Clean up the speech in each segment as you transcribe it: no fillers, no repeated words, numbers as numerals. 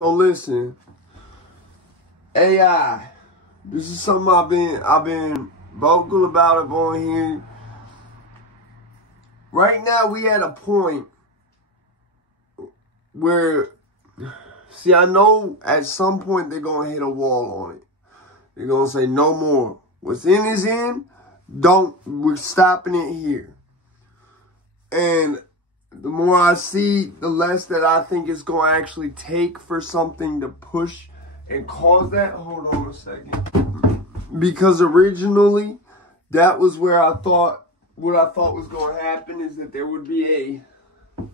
So listen, AI. This is something I've been vocal about it on here. Right now we at a point where, see, I know at some point they're gonna hit a wall on it. They're gonna say no more. What's in is in. We're stopping it here. And the more I see, the less that I think it's going to actually take for something to push and cause that. Hold on a second. Because originally, that was where I thought, what I thought was going to happen is that there would be a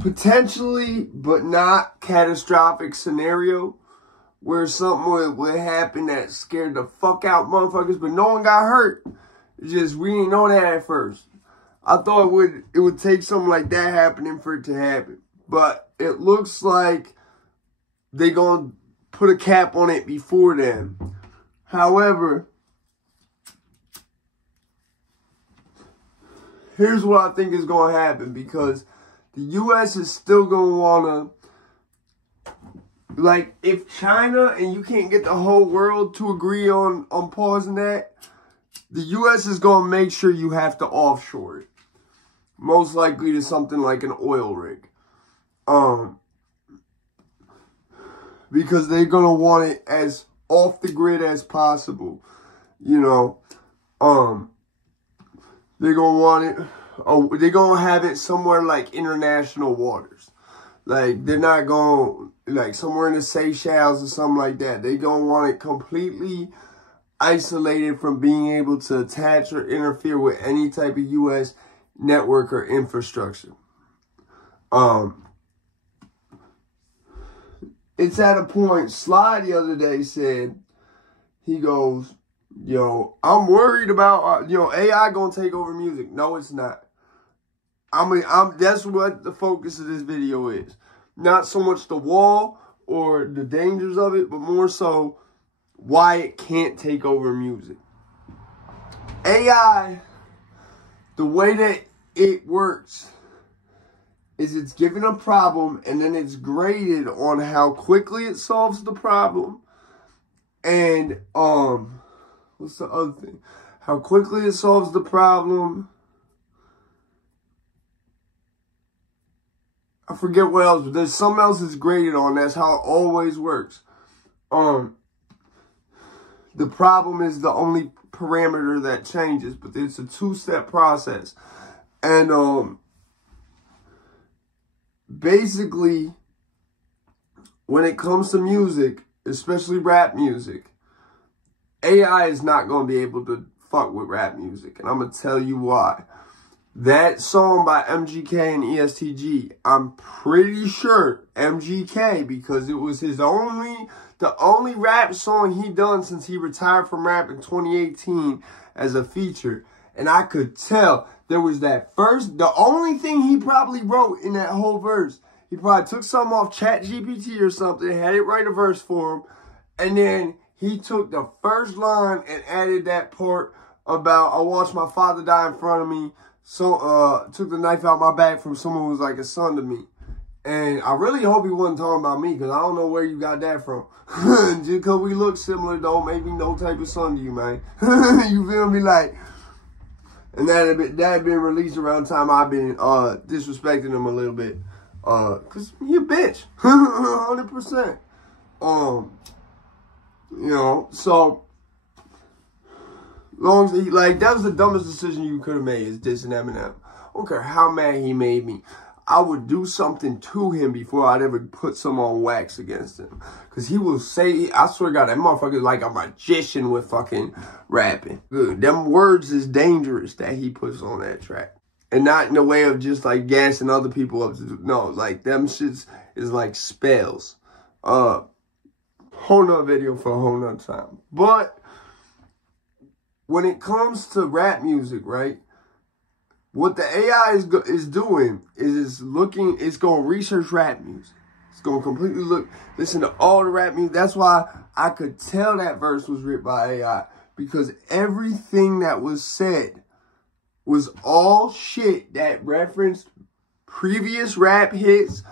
potentially, but not catastrophic scenario where something would happen that scared the fuck out motherfuckers, but no one got hurt. It's just, we didn't know that at first. I thought it would take something like that happening for it to happen. But it looks like they're going to put a cap on it before then. However, here's what I think is going to happen, because the U.S. is still going to want to, like, if China and you can't get the whole world to agree on pausing that, the U.S. is going to make sure you have to offshore it. Most likely to something like an oil rig. Because they're going to want it as off the grid as possible. You know, they're going to want it, they're going to have it somewhere like international waters. Like, they're not going, like, somewhere in the Seychelles or something like that. They're going to want it completely isolated from being able to attach or interfere with any type of U.S. network or infrastructure. It's at a point, Sly the other day said, he goes, yo, I'm worried about, AI gonna take over music. No, it's not. That's what the focus of this video is. Not so much the wall or the dangers of it, but more so why it can't take over music. AI, the way that it works is it's given a problem and then it's graded on how quickly it solves the problem. And, what's the other thing? How quickly it solves the problem. I forget what else, but there's something else it's graded on. That's how it always works. The problem is the only parameter that changes, but it's a two-step process. And basically, when it comes to music, especially rap music, AI is not going to be able to fuck with rap music. And I'm going to tell you why. That song by MGK and ESTG, I'm pretty sure MGK, because it was the only rap song he done since he retired from rap in 2018 as a feature. And I could tell there was that first, the only thing he probably wrote in that whole verse, he probably took something off ChatGPT or something, had it write a verse for him, and then he took the first line and added that part about, I watched my father die in front of me, so took the knife out my back from someone who was like a son to me. And I really hope he wasn't talking about me, because I don't know where you got that from. Just because we look similar don't make me no type of son to you, man. You feel me? Like, and that had been released around the time I've been disrespecting him a little bit. Because he a bitch. 100%. You know, so long as he, like, that was the dumbest decision you could have made, is dissing Eminem. I don't care how mad he made me. I would do something to him before I'd ever put some on wax against him. Because he will say, I swear to God, that motherfucker is like a magician with fucking rapping. Good. Them words is dangerous that he puts on that track. And not in the way of just like gassing other people up. No, like them shits is like spells. Whole nother video for a whole nother time. But when it comes to rap music, right? What the AI is doing is it's going to research rap music. It's going to completely listen to all the rap music. That's why I could tell that verse was written by AI. Because everything that was said was all shit that referenced previous rap hits,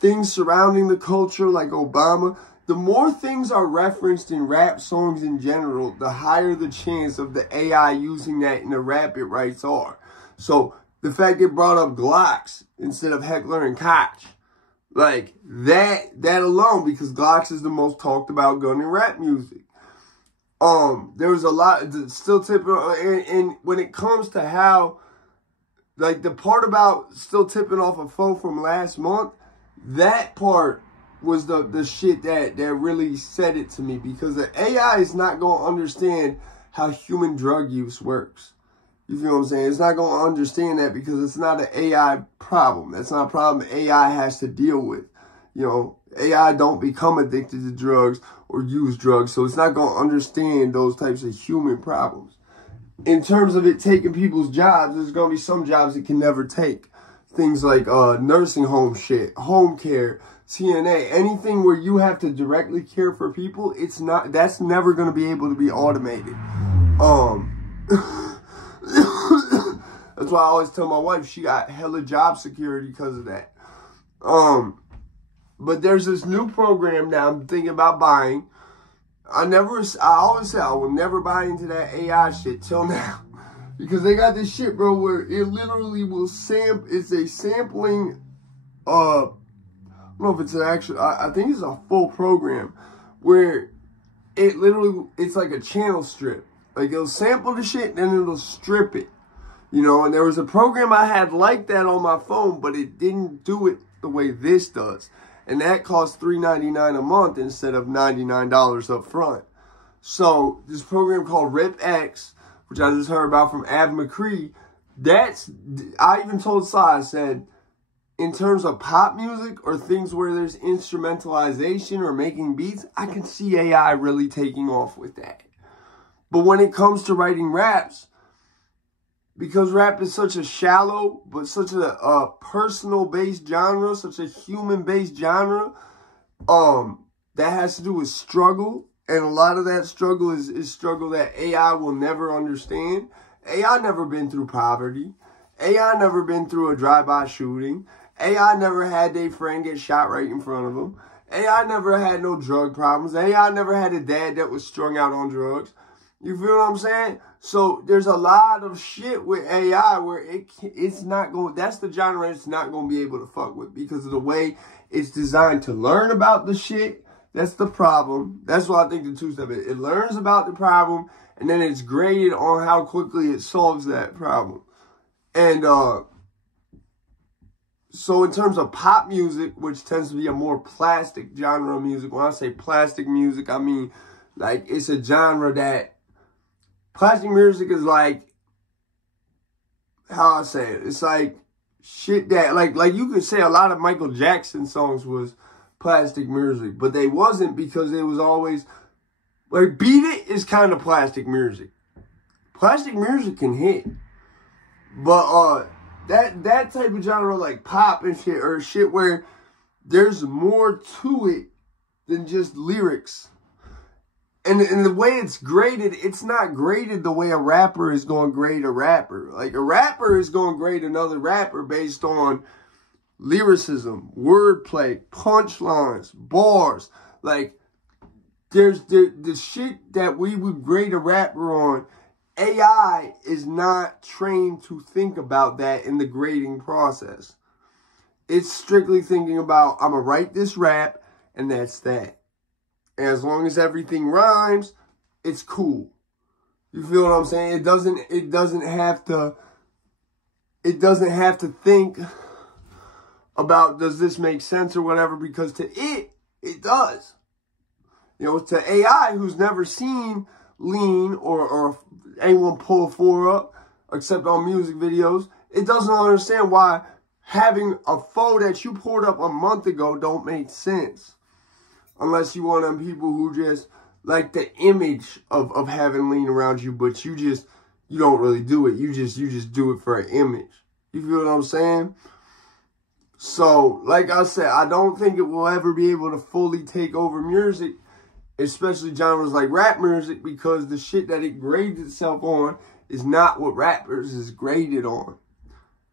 things surrounding the culture like Obama. The more things are referenced in rap songs in general, the higher the chance of the AI using that in the rap it writes are. So the fact it brought up Glocks instead of Heckler and Koch, like that alone, because Glocks is the most talked about gun in rap music. There was a lot still tipping, and when it comes to how, like the part about still tipping off a foe from last month, that part was the shit that really said it to me, because the AI is not going to understand how human drug use works. You feel what I'm saying? It's not going to understand that because it's not an AI problem. That's not a problem AI has to deal with. You know, AI don't become addicted to drugs or use drugs, so it's not going to understand those types of human problems. In terms of it taking people's jobs, there's going to be some jobs it can never take. Things like nursing home shit, home care, CNA, anything where you have to directly care for people, that's never going to be able to be automated. That's why I always tell my wife she got hella job security because of that. But there's this new program that I'm thinking about buying. I always say I will never buy into that AI shit till now. Because they got this shit, bro, where it literally will it's a sampling, I don't know if it's an actual, I think it's a full program where it's like a channel strip. Like it'll sample the shit and then it'll strip it. You know, and there was a program I had like that on my phone, but it didn't do it the way this does. And that costs $3.99 a month instead of $99 up front. So this program called RipX, which I just heard about from Av McCree, I even told Sai, I said, in terms of pop music or things where there's instrumentalization or making beats, I can see AI really taking off with that. But when it comes to writing raps, because rap is such a shallow, but such a personal-based genre, such a human-based genre, that has to do with struggle. And a lot of that struggle is struggle that AI will never understand. AI never been through poverty. AI never been through a drive-by shooting. AI never had their friend get shot right in front of them. AI never had no drug problems. AI never had a dad that was strung out on drugs. You feel what I'm saying? So there's a lot of shit with AI where it's not going, that's the genre it's not going to be able to fuck with because of the way it's designed to learn about the shit. That's the problem. That's what I think the two-step is. It learns about the problem and then it's graded on how quickly it solves that problem. And so in terms of pop music, which tends to be a more plastic genre of music, when I say plastic music, I mean like it's a genre that plastic music is like, how I say it, it's like shit that, like you could say a lot of Michael Jackson songs was plastic music, but they wasn't because it was always, like Beat It is kind of plastic music. Plastic music can hit. But that type of genre like pop and shit, or shit where there's more to it than just lyrics. And the way it's graded, it's not graded the way a rapper is going to grade a rapper. Like, a rapper is going to grade another rapper based on lyricism, wordplay, punchlines, bars. Like, there's the shit that we would grade a rapper on. AI is not trained to think about that in the grading process. It's strictly thinking about, I'm going to write this rap, and that's that. As long as everything rhymes, it's cool. You feel what I'm saying? It doesn't have to think about does this make sense or whatever, because to it does. You know, to AI who's never seen lean or anyone pull a 4 up except on music videos, it doesn't understand why having a foe that you pulled up a month ago don't make sense. Unless you one of them people who just like the image of having lean around you, but you don't really do it. You just do it for an image. You feel what I'm saying? So, like I said, I don't think it will ever be able to fully take over music, especially genres like rap music, because the shit that it grades itself on is not what rappers is graded on.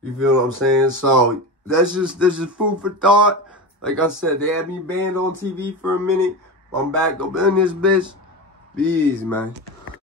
You feel what I'm saying? So that's just food for thought. Like I said, they had me banned on TV for a minute. I'm back up in this bitch. Be easy, man.